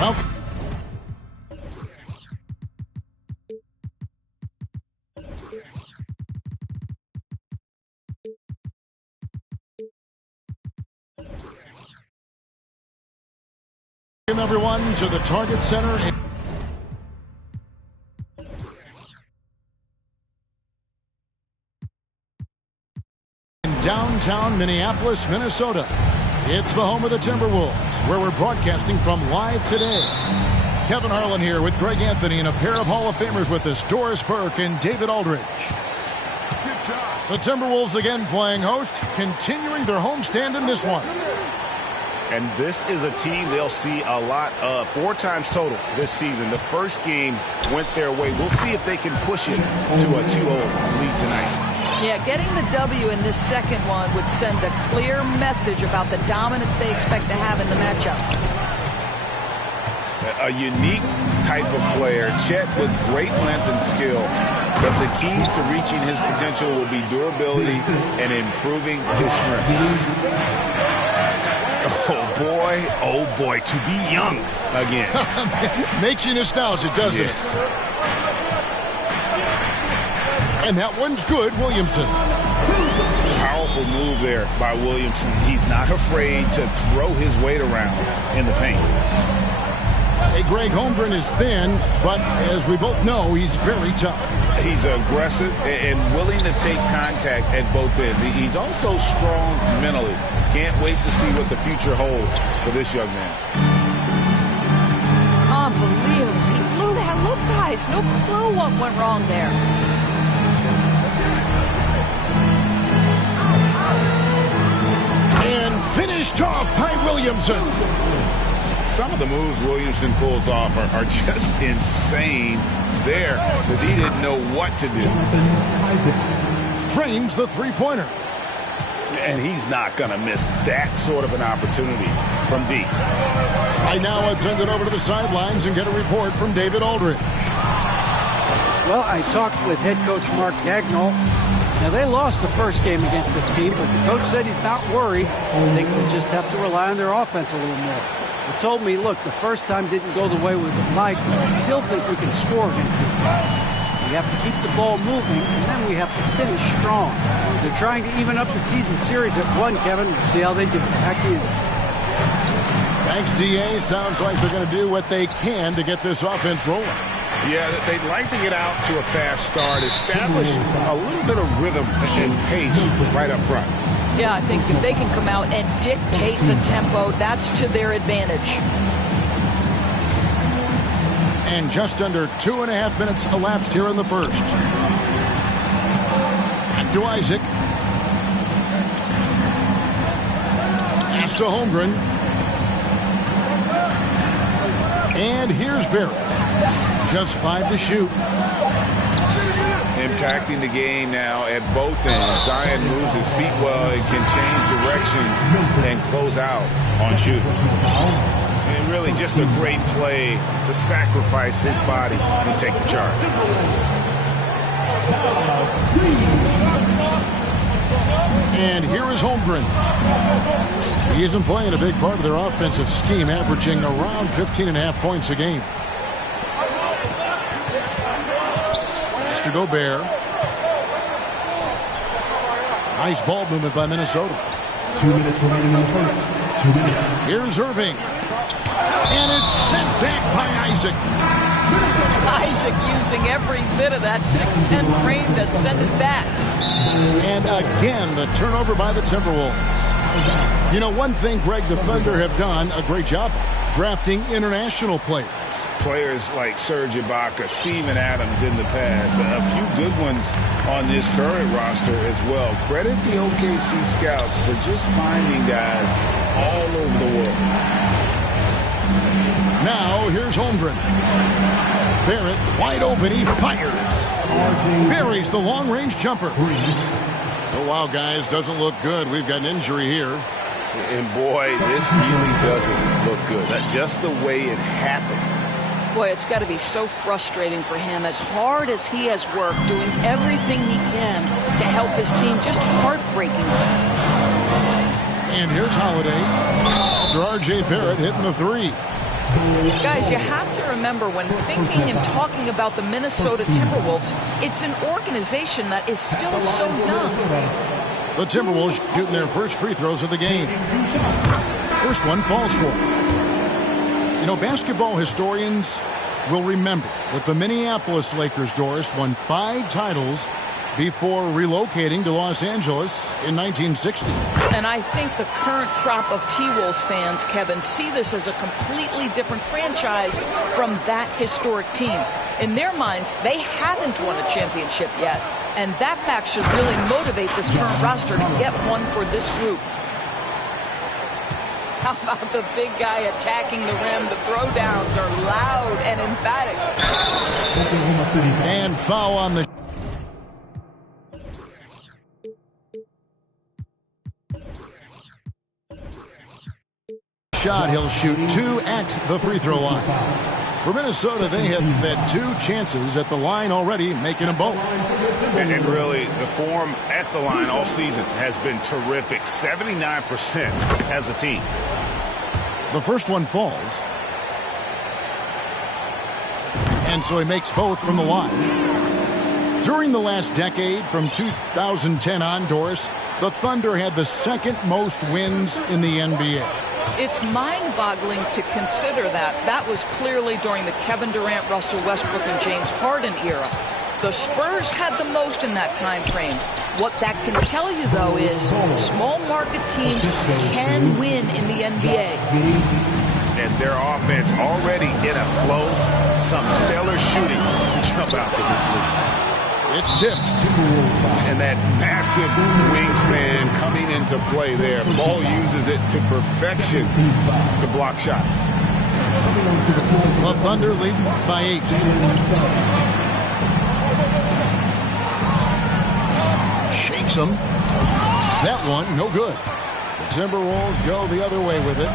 Welcome. Welcome everyone to the Target Center in downtown Minneapolis, Minnesota. It's the home of the Timberwolves, where we're broadcasting from live today. Kevin Harlan here with Greg Anthony and a pair of Hall of Famers with us, Doris Burke and David Aldridge. The Timberwolves again playing host, continuing their homestand in this one. And this is a team they'll see a lot of, 4 times total this season. The first game went their way. We'll see if they can push it to a 2-0 lead tonight. Yeah, getting the W in this second one would send a clear message about the dominance they expect to have in the matchup. A unique type of player, Chet with great length and skill, but the keys to reaching his potential will be durability and improving his strength. Oh boy, to be young again. Makes you nostalgic, doesn't it? And that one's good, Williamson. Powerful move there by Williamson. He's not afraid to throw his weight around in the paint. Hey, Greg, Holmgren is thin, but as we both know, he's very tough. He's aggressive and willing to take contact at both ends. He's also strong mentally. Can't wait to see what the future holds for this young man. Unbelievable. He blew that. Look, guys, no clue what went wrong there. And finished off by Williamson. Some of the moves Williamson pulls off are just insane there, but he didn't know what to do. Drains the three-pointer. And he's not going to miss that sort of an opportunity from deep. Right now, let's send it over to the sidelines and get a report from David Aldridge. Well, I talked with head coach Mark Dagnall. Now, they lost the first game against this team, but the coach said he's not worried. He thinks they just have to rely on their offense a little more. He told me, look, the first time didn't go the way we would like, but I still think we can score against these guys. We have to keep the ball moving, and then we have to finish strong. They're trying to even up the season series at 1, Kevin. We'll see how they do. Back to you. Thanks, D.A. Sounds like they're going to do what they can to get this offense rolling. Yeah, they'd like to get out to a fast start, establish a little bit of rhythm and pace right up front. Yeah, I think if they can come out and dictate the tempo, that's to their advantage. And just under 2.5 minutes elapsed here in the first. Back to Isaac. Pass to Holmgren. And here's Barrett. Just 5 to shoot. Impacting the game now at both ends. Zion moves his feet well and can change directions and close out on shooters. And really just a great play to sacrifice his body and take the charge. And here is Holmgren. He's been playing a big part of their offensive scheme, averaging around 15.5 points a game. To Gobert. Nice ball movement by Minnesota. 2 minutes remaining in the first. 2 minutes. Here's Irving. And it's sent back by Isaac. Isaac using every bit of that 6'10" frame to send it back. And again, the turnover by the Timberwolves. You know, one thing, Greg, the Thunder have done a great job drafting international players. Players like Serge Ibaka, Steven Adams in the past, a few good ones on this current roster as well. Credit the OKC scouts for just finding guys all over the world. Now, here's Holmgren. Barrett, wide open, he fires. Buries the long-range jumper. Oh, wow, guys, doesn't look good. We've got an injury here. And boy, this really doesn't look good. That's just the way it happened. Boy, it's got to be so frustrating for him. As hard as he has worked, doing everything he can to help his team, just heartbreaking. And here's Holiday. After R.J. Barrett hitting the three. Guys, you have to remember when thinking and talking about the Minnesota Timberwolves, it's an organization that is still so young. The Timberwolves shooting their first free throws of the game. First one falls for them. You know, basketball historians will remember that the Minneapolis Lakers, Doris, won 5 titles before relocating to Los Angeles in 1960. And I think the current crop of T-Wolves fans, Kevin, see this as a completely different franchise from that historic team. In their minds, they haven't won a championship yet. And that fact should really motivate this current roster to get one for this group. How about the big guy attacking the rim? The throwdowns are loud and emphatic. And foul on the shot. He'll shoot 2 at the free throw line. For Minnesota, they have had 2 chances at the line already, making them both. And really, the form at the line all season has been terrific. 79% as a team. The first one falls. And so he makes both from the line. During the last decade, from 2010 on, Doris, the Thunder had the 2nd most wins in the NBA. It's mind-boggling to consider that. That was clearly during the Kevin Durant, Russell Westbrook, and James Harden era. The Spurs had the most in that time frame. What that can tell you, though, is small market teams can win in the NBA. And their offense already in a flow. Some stellar shooting to jump out to this league. It's tipped. And that massive wingspan coming into play there. Ball uses it to perfection to block shots. The Thunder lead by 8. Shakes them. That one, no good. The Timberwolves go the other way with it.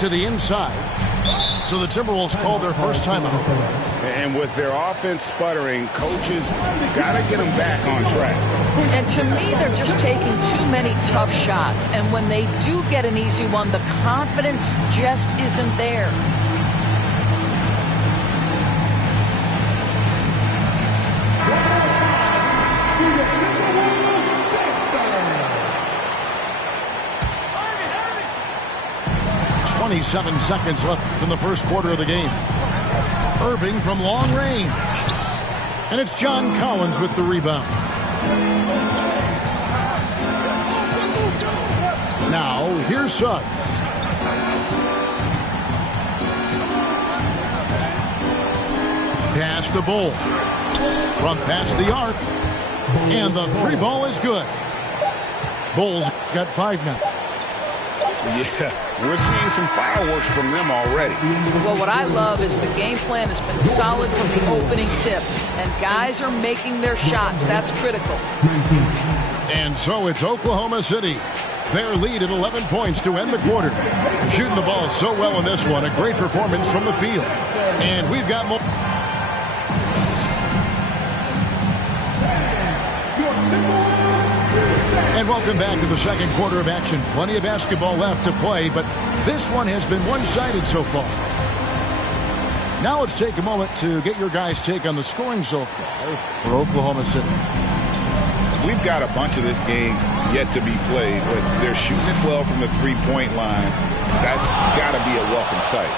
To the inside. So the Timberwolves called their first timeout. And with their offense sputtering, coaches got to get them back on track. And to me, they're just taking too many tough shots. And when they do get an easy one, the confidence just isn't there. .27 seconds left in the first quarter of the game. Irving from long range. And it's John Collins with the rebound. Now, here's Suggs. Pass to Bull. From past the arc. And the 3 ball is good. Bull's got 5 now. Yeah, we're seeing some fireworks from them already. Well, what I love is the game plan has been solid from the opening tip. And guys are making their shots. That's critical. And so it's Oklahoma City. Their lead at 11 points to end the quarter. Shooting the ball so well in this one. A great performance from the field. And we've got more. And welcome back to the second quarter of action. Plenty of basketball left to play, but this one has been one-sided so far. Now let's take a moment to get your guys' take on the scoring so far for Oklahoma City. We've got a bunch of this game yet to be played, but they're shooting it well from the three-point line. That's got to be a welcome sight.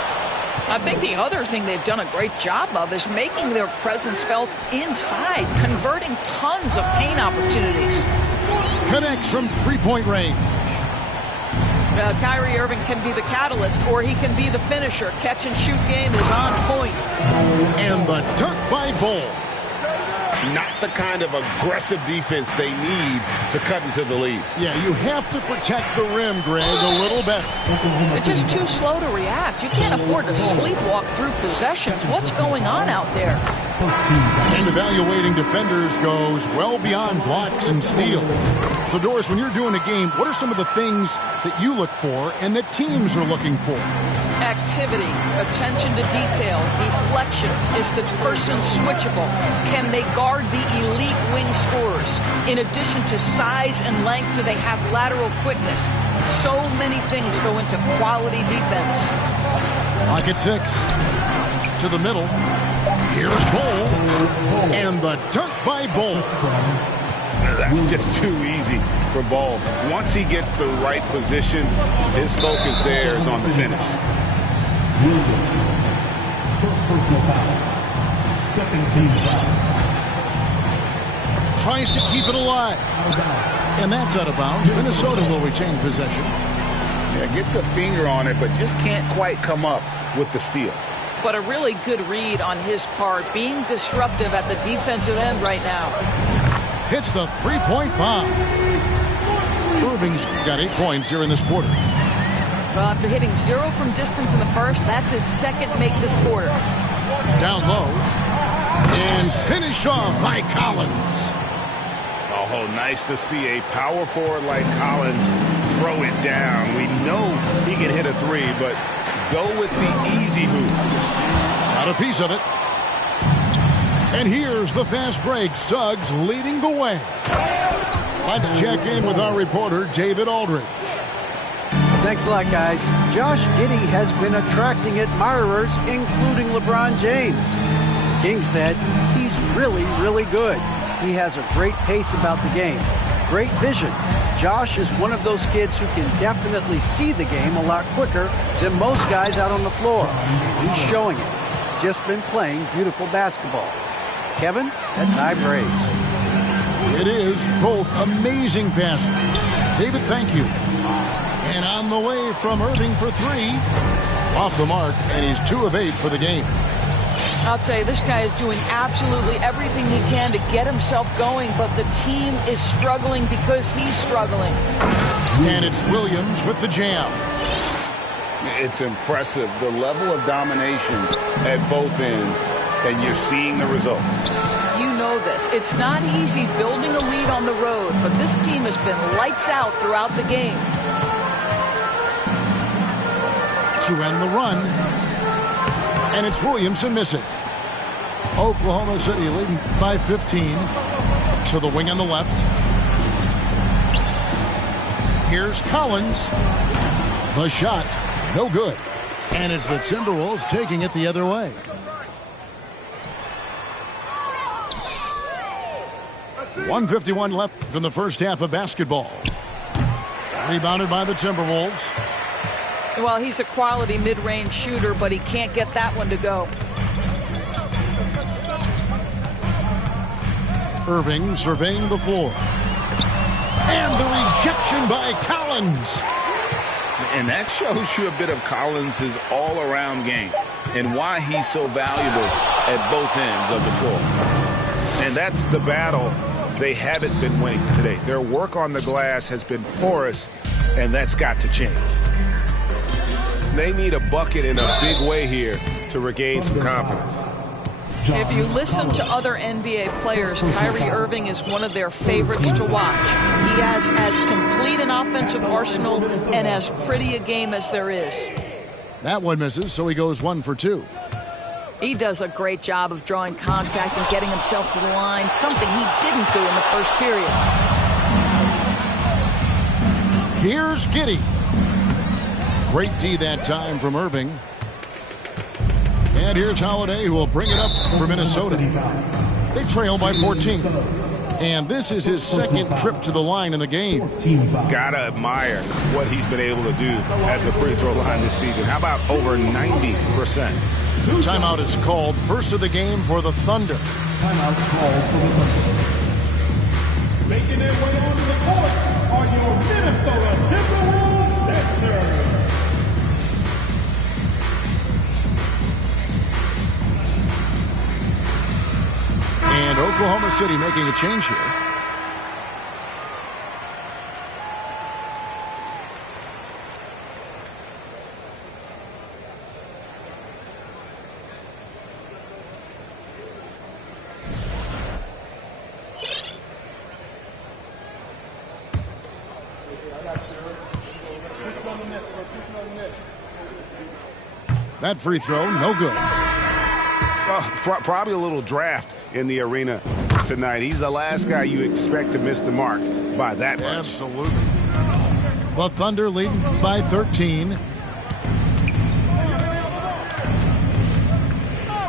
I think the other thing they've done a great job of is making their presence felt inside, converting tons of paint opportunities. Connects from three-point range. Kyrie Irving can be the catalyst, or he can be the finisher. Catch-and-shoot game is on point. And the dunk by Bull. Not the kind of aggressive defense they need to cut into the lead. Yeah, you have to protect the rim, Greg, a little better. They're just too slow to react. You can't afford to sleepwalk through possessions. What's going on out there? And evaluating defenders goes well beyond blocks and steals. So, Doris, when you're doing a game, what are some of the things that you look for and that teams are looking for? activity, attention to detail, deflections. Is the person switchable? Can they guard the elite wing scorers? In addition to size and length, do they have lateral quickness? So many things go into quality defense. Lock at 6. To the middle. Here's Bull. And the dunk by Bull. That's just too easy for Ball. Once he gets the right position, his focus there is on the finish. First personal foul. Second team foul. Tries to keep it alive. And that's out of bounds. Minnesota will retain possession. Yeah, gets a finger on it, but just can't quite come up with the steal. But a really good read on his part, being disruptive at the defensive end right now. Hits the three-point bomb. Irving's got 8 points here in this quarter. Well, after hitting 0 from distance in the first, that's his second make this quarter. Down low. And finished off by Collins. Oh, nice to see a power forward like Collins throw it down. We know he can hit a three, but go with the easy move. Got a piece of it. And here's the fast break. Suggs leading the way. Let's check in with our reporter, David Aldridge. Thanks a lot, guys. Josh Giddey has been attracting admirers, including LeBron James. The King said he's really, really good. He has a great pace about the game, great vision. Josh is one of those kids who can definitely see the game a lot quicker than most guys out on the floor. And he's showing it. Just been playing beautiful basketball. Kevin, that's high praise. It is both amazing passes. David, thank you. And on the way from Irving for 3. Off the mark, and he's 2 of 8 for the game. I'll tell you, this guy is doing absolutely everything he can to get himself going, but the team is struggling because he's struggling. And it's Williams with the jam. It's impressive, the level of domination at both ends, and you're seeing the results. You know this. It's not easy building a lead on the road, but this team has been lights out throughout the game. To end the run. And it's Williamson missing. Oklahoma City leading by 15. To the wing on the left. Here's Collins. The shot, no good. And it's the Timberwolves taking it the other way. .151 left from the first half of basketball. Rebounded by the Timberwolves. Well, he's a quality mid-range shooter, but he can't get that one to go. Irving surveying the floor. And the rejection by Collins. And that shows you a bit of Collins' all-around game and why he's so valuable at both ends of the floor. And that's the battle they haven't been winning today. Their work on the glass has been porous, and that's got to change. They need a bucket in a big way here to regain some confidence. If you listen to other NBA players, Kyrie Irving is one of their favorites to watch. He has as complete an offensive arsenal and as pretty a game as there is. That one misses, so he goes 1 for 2. He does a great job of drawing contact and getting himself to the line, something he didn't do in the first period. Here's Giddey. Great D that time from Irving. And here's Holiday, who will bring it up for Minnesota. They trail by 14. And this is his second trip to the line in the game. Gotta admire what he's been able to do at the free throw line this season. How about over 90%? Timeout is called. First of the game for the Thunder. Timeout called for the Thunder. Making their way onto the court are your Minnesota Timberwolves Sixers. And Oklahoma City making a change here. That free throw, no good. Probably a little draft in the arena tonight. He's the last guy you expect to miss the mark by that much. Absolutely. The Thunder leading by 13.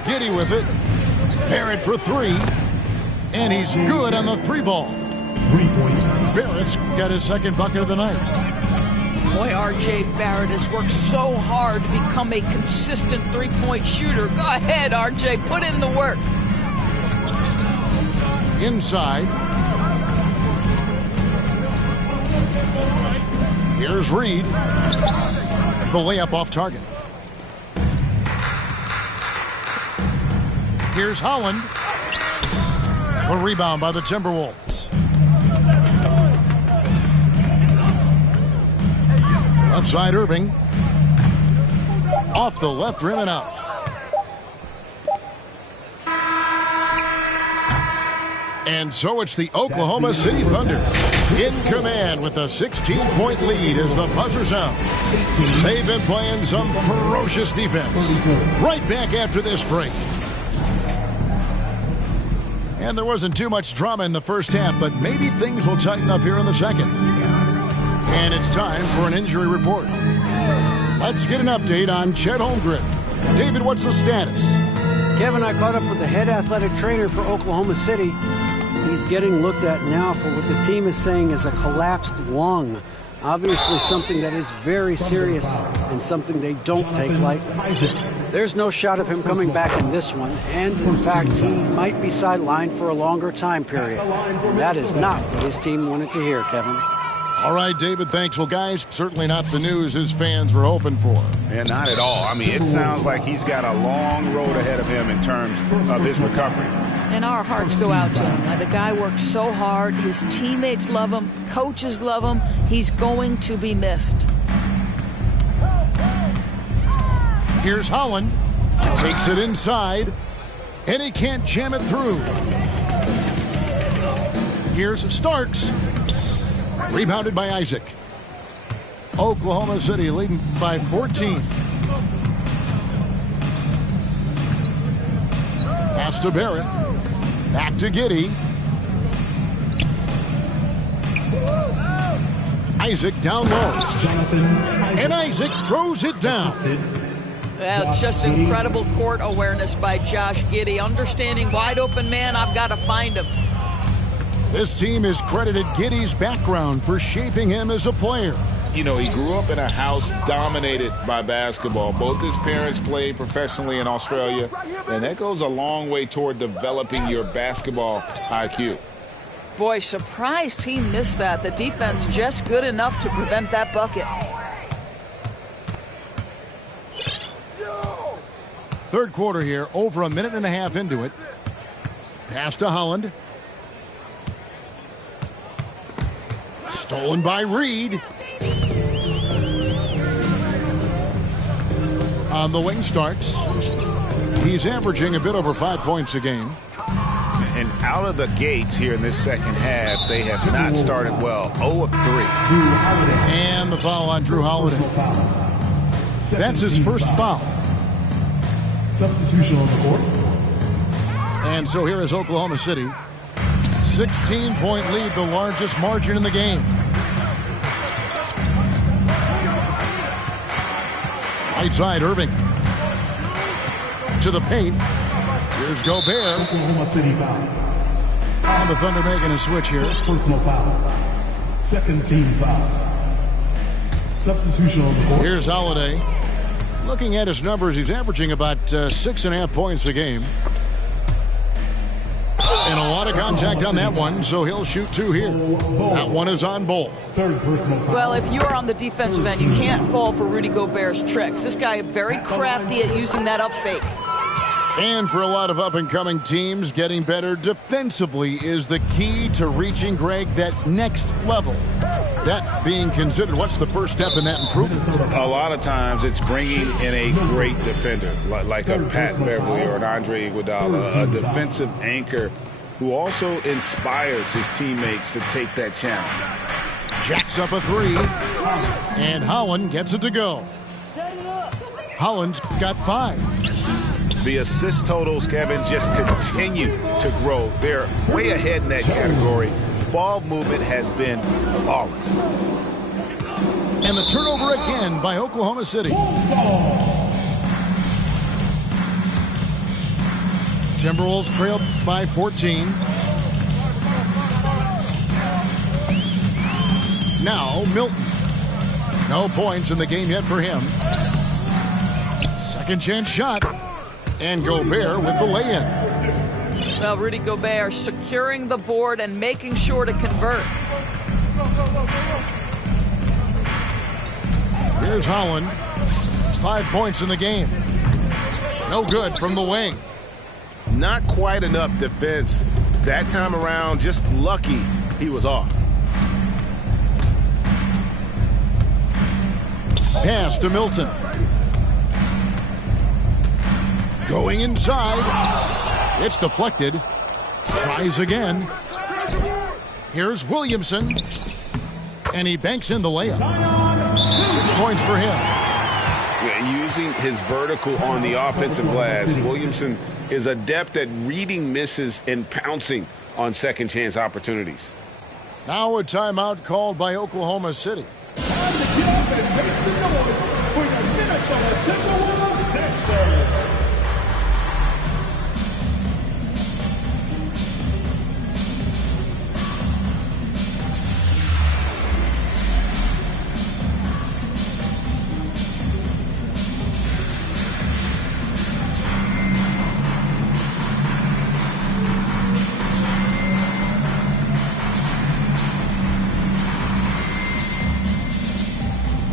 Giddy with it. Barrett for three. And he's good on the three ball. 3 points. Barrett's got his second bucket of the night. Boy, R.J. Barrett has worked so hard to become a consistent three-point shooter. Go ahead, R.J., put in the work. Inside. Here's Reed. The layup off target. Here's Holland. A rebound by the Timberwolves. Left side Irving. Off the left rim and out. And so it's the Oklahoma City Thunder in command with a 16-point lead as the buzzer sounds. They've been playing some ferocious defense. Right back after this break. And there wasn't too much drama in the first half, but maybe things will tighten up here in the second. And it's time for an injury report. Let's get an update on Chet Holmgren. David, what's the status? Kevin, I caught up with the head athletic trainer for Oklahoma City. He's getting looked at now for what the team is saying is a collapsed lung. Obviously something that is very serious and something they don't take lightly. There's no shot of him coming back in this one, and in fact he might be sidelined for a longer time period. And that is not what his team wanted to hear, Kevin. All right, David, thanks. Well, guys, certainly not the news his fans were hoping for. And not at all. I mean, it sounds like he's got a long road ahead of him in terms of his recovery. And our hearts go out to him. The guy works so hard. His teammates love him. Coaches love him. He's going to be missed. Here's Holland. Takes it inside. And he can't jam it through. Here's Starks. Rebounded by Isaac. Oklahoma City leading by 14. Pass to Barrett. Back to Giddy. Isaac down low. And Isaac throws it down. That's just incredible court awareness by Josh Giddy. Understanding wide open man, I've got to find him. This team has credited Giddy's background for shaping him as a player. You know, he grew up in a house dominated by basketball. Both his parents played professionally in Australia, and that goes a long way toward developing your basketball IQ. Boy, surprised he missed that. The defense just good enough to prevent that bucket. Third quarter here, over a minute and a half into it. Pass to Holland. Stolen by Reed. On the wing Starks. He's averaging a bit over 5 points a game. And out of the gates here in this second half, they have not started well. 0 of 3. And the foul on Drew Holiday. That's his first foul. Substitution on the court. And so here is Oklahoma City. 16-point lead, the largest margin in the game. Right side, Irving. To the paint. Here's Gobert. Oklahoma City foul. And the Thunder making a switch here. Personal foul. Second team foul. Substitution on the court. Here's Holiday. Looking at his numbers, he's averaging about 6.5 points a game. And a lot of contact on that one, so he'll shoot 2 here. That one is on Bull. Third personal foul. Well, if you're on the defensive end, you can't fall for Rudy Gobert's tricks. This guy is very crafty at using that up fake. And for a lot of up-and-coming teams, getting better defensively is the key to reaching, Greg, that next level. That being considered, what's the first step in that improvement? A lot of times it's bringing in a great defender, like a Pat Beverly or an Andre Iguodala, a defensive anchor who also inspires his teammates to take that challenge. Jacks up a 3. And Holland gets it to go. Set it up. Holland's got 5. The assist totals, Kevin, just continue to grow. They're way ahead in that category. Ball movement has been flawless. And the turnover again by Oklahoma City. Timberwolves trail by 14. Now Milton. No points in the game yet for him. Second chance shot. And Gobert with the lay-in. Well, Rudy Gobert securing the board and making sure to convert. Here's Holland. 5 points in the game. No good from the wing. Not quite enough defense that time around. Just lucky he was off. Pass to Milton. Going inside. It's deflected. Tries again. Here's Williamson. And he banks in the layup. 6 points for him. Yeah, using his vertical on the offensive glass, Williamson is adept at reading misses and pouncing on second chance opportunities. Now a timeout called by Oklahoma City. Time to get up and make some noise for your Minnesota Timberwolves Sixers.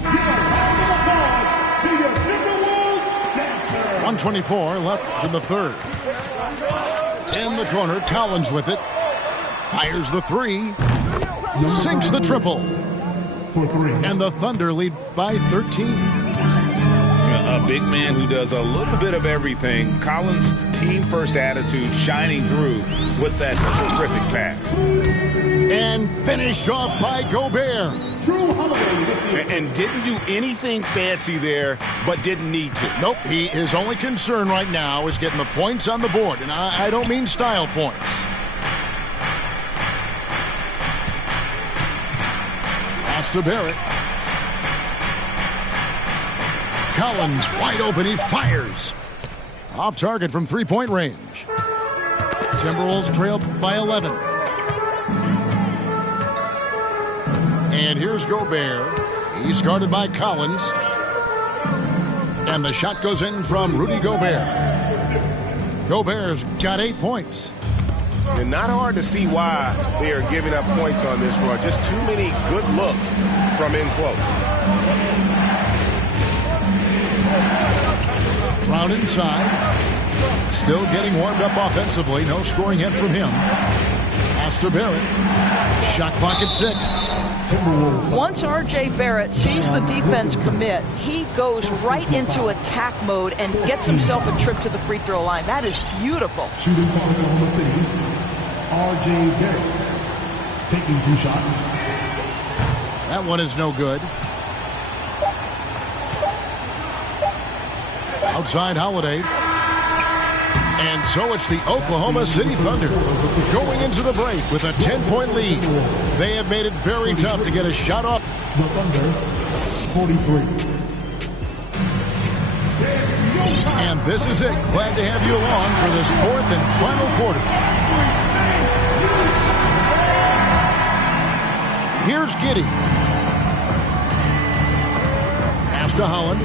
Give a round of applause to your Timberwolves dancers. 1:24 left in the third. In the corner, Collins with it. Fires the 3. Sinks the triple. For 3. And the Thunder lead by 13. A big man who does a little bit of everything. Collins' team-first attitude shining through with that terrific pass. And finished off by Gobert. True Holiday with the And didn't do anything fancy there, but didn't need to. Nope, his only concern right now is getting the points on the board. And I don't mean style points. Pass to Barrett. Collins wide open. He fires. Off target from three-point range. Timberwolves trail by 11. And here's Gobert. He's guarded by Collins. And the shot goes in from Rudy Gobert. Gobert's got 8 points. And not hard to see why they are giving up points on this run. Just too many good looks from in close. Brown inside. Still getting warmed up offensively. No scoring yet from him. Pass to Barrett. Shot clock at 6. Once R.J. Barrett sees the defense commit, he goes right into attack mode and gets himself a trip to the free throw line. That is beautiful. shooting for Oklahoma City, R.J. Barrett, taking 2 shots. That one is no good. Outside Holiday. And so it's the Oklahoma City Thunder going into the break with a 10-point lead. They have made it very tough to get a shot off. The Thunder, 43. And this is it. Glad to have you along for this 4th and final quarter. Here's Giddey. Pass to Holland.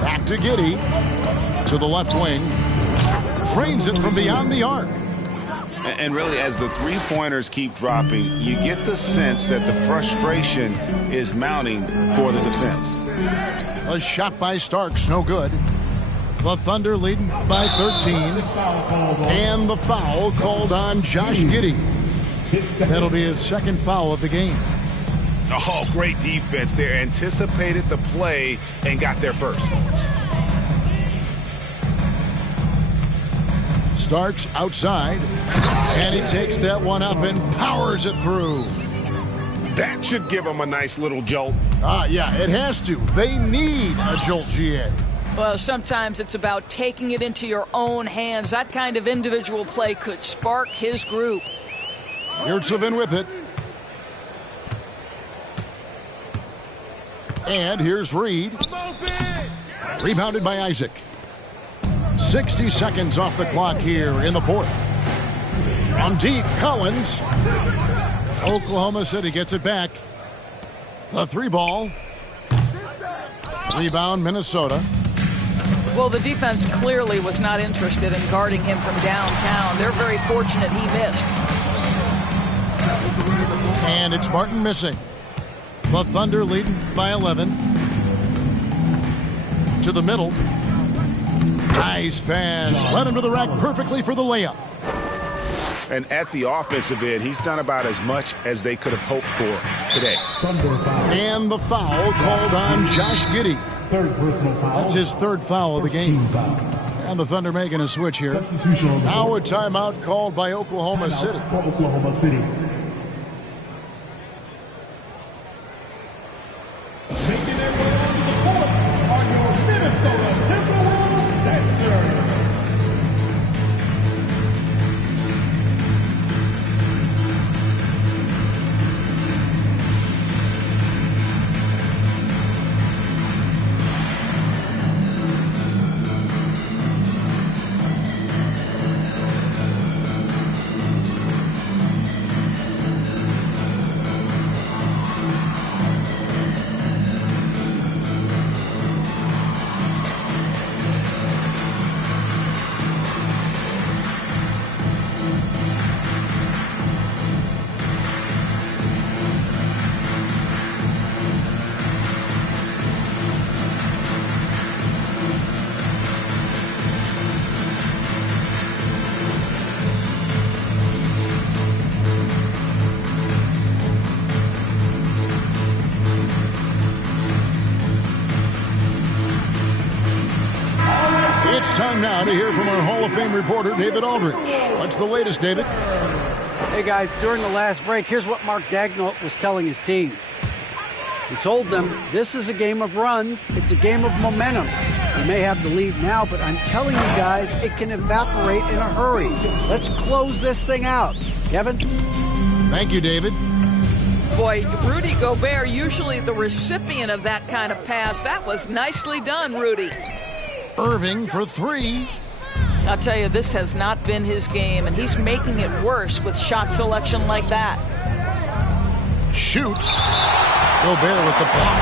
Back to Giddey. To the left wing. Trains it from beyond the arc. And really, as the three-pointers keep dropping, you get the sense that the frustration is mounting for the defense. A shot by Starks, no good. The Thunder leading by 13. And the foul called on Josh Giddey. That'll be his second foul of the game. Oh, great defense there. Anticipated the play and got there first. Starks outside. And he takes that one up and powers it through. That should give them a nice little jolt. Yeah, it has to. They need a jolt, GA. Well, sometimes it's about taking it into your own hands. That kind of individual play could spark his group. Yurtsevin with it. And here's Reed. Rebounded by Isaac. 60 seconds off the clock here in the fourth. On deep, Collins. Oklahoma City gets it back. The three ball. Rebound, Minnesota. Well, the defense clearly was not interested in guarding him from downtown. They're very fortunate he missed. And it's Martin missing. The Thunder leading by 11. To the middle. Nice pass. Led him to the rack perfectly for the layup. And at the offensive end, he's done about as much as they could have hoped for today. And the foul called on Josh Giddey. Third personal foul. That's his third foul of the game. And the Thunder making a switch here. Now a timeout called by Oklahoma City. Oklahoma City. Making their way onto the court are your Minnesota Timberwolves dancers. It's time now to hear from our Hall of Fame reporter, David Aldridge. What's the latest, David? Hey, guys, during the last break, here's what Mark Daigneault was telling his team. He told them, this is a game of runs. It's a game of momentum. We may have the lead now, but I'm telling you guys, it can evaporate in a hurry. Let's close this thing out. Kevin? Thank you, David. Boy, Rudy Gobert, usually the recipient of that kind of pass. That was nicely done, Rudy. Irving for three. I'll tell you, this has not been his game, and he's making it worse with shot selection like that. Shoots. Gobert with the block.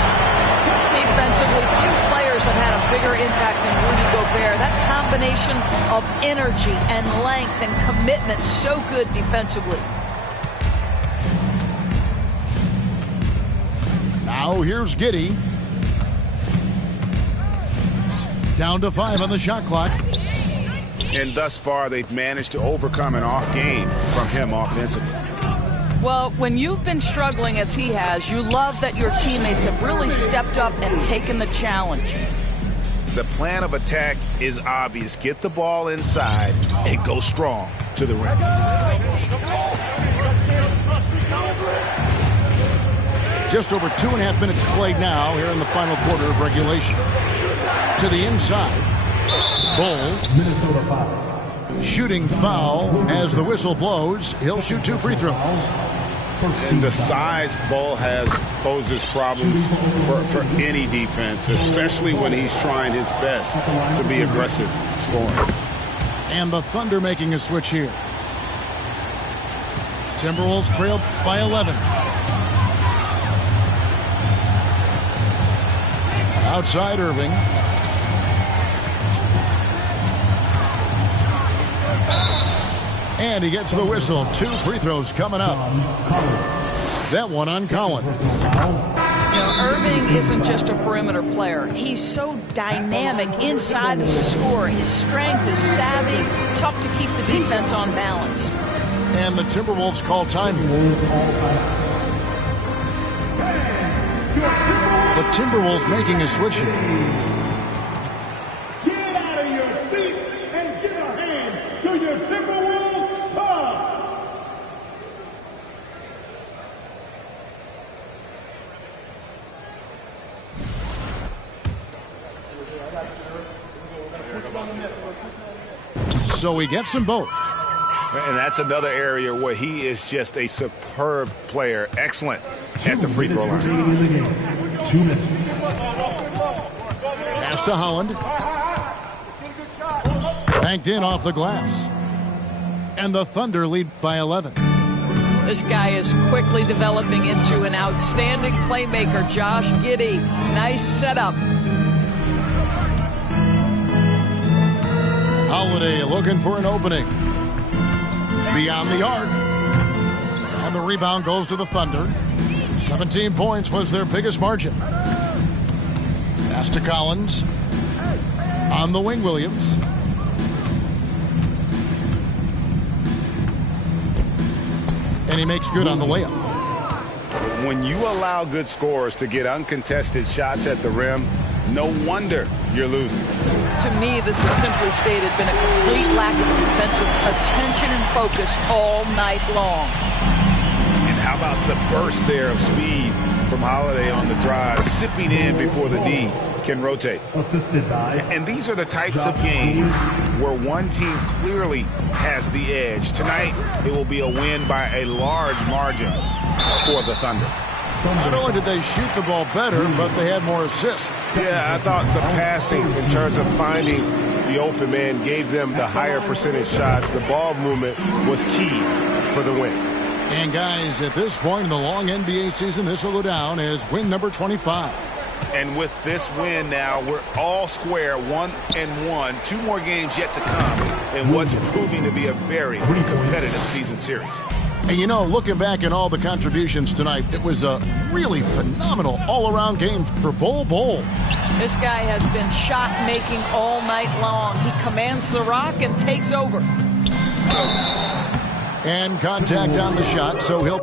Defensively, few players have had a bigger impact than Rudy Gobert. That combination of energy and length and commitment, so good defensively. Now here's Giddey. Down to 5 on the shot clock. And thus far, they've managed to overcome an off game from him offensively. Well, when you've been struggling as he has, you love that your teammates have really stepped up and taken the challenge. The plan of attack is obvious. Get the ball inside and go strong to the rim. Just over 2.5 minutes played now here in the final quarter of regulation. To the inside. Bull. Minnesota foul. Shooting foul as the whistle blows. He'll shoot 2 free throws. And the size Bull has poses problems for any defense, especially when he's trying his best to be aggressive scoring. And the Thunder making a switch here. Timberwolves trailed by 11. Outside Irving. And he gets the whistle. 2 free throws coming up. That one on Collins. You know, Irving isn't just a perimeter player. He's so dynamic inside as a scorer. His strength is savvy, tough to keep the defense on balance. And the Timberwolves call time. The Timberwolves making a switch here. Get out of your seats and give a hand to your Timberwolves. So he gets them both. And that's another area where he is just a superb player. Excellent at the free throw line. 2 minutes. Pass to Holland. Banked in off the glass. And the Thunder lead by 11. This guy is quickly developing into an outstanding playmaker, Josh Giddey. Nice setup. Holiday looking for an opening. Beyond the arc. And the rebound goes to the Thunder. 17 points was their biggest margin. Pass to Collins. On the wing, Williams. And he makes good on the layup. When you allow good scorers to get uncontested shots at the rim, no wonder you're losing. To me, this has simply stated been a complete lack of defensive attention and focus all night long. And how about the burst there of speed from Holiday on the drive, sipping in before the D can rotate. Assisted by. And these are the types of games where one team clearly has the edge. Tonight, it will be a win by a large margin for the Thunder. Not only did they shoot the ball better, but they had more assists. Yeah, I thought the passing in terms of finding the open man gave them the higher percentage shots. The ball movement was key for the win. And guys, at this point in the long NBA season, this will go down as win number 25. And with this win now, we're all square, 1-1. 2 more games yet to come in what's proving to be a very competitive season series. And you know, looking back at all the contributions tonight, it was a really phenomenal all-around game for Bol Bol. This guy has been shot-making all night long. He commands the rock and takes over. And contact on the shot, so he'll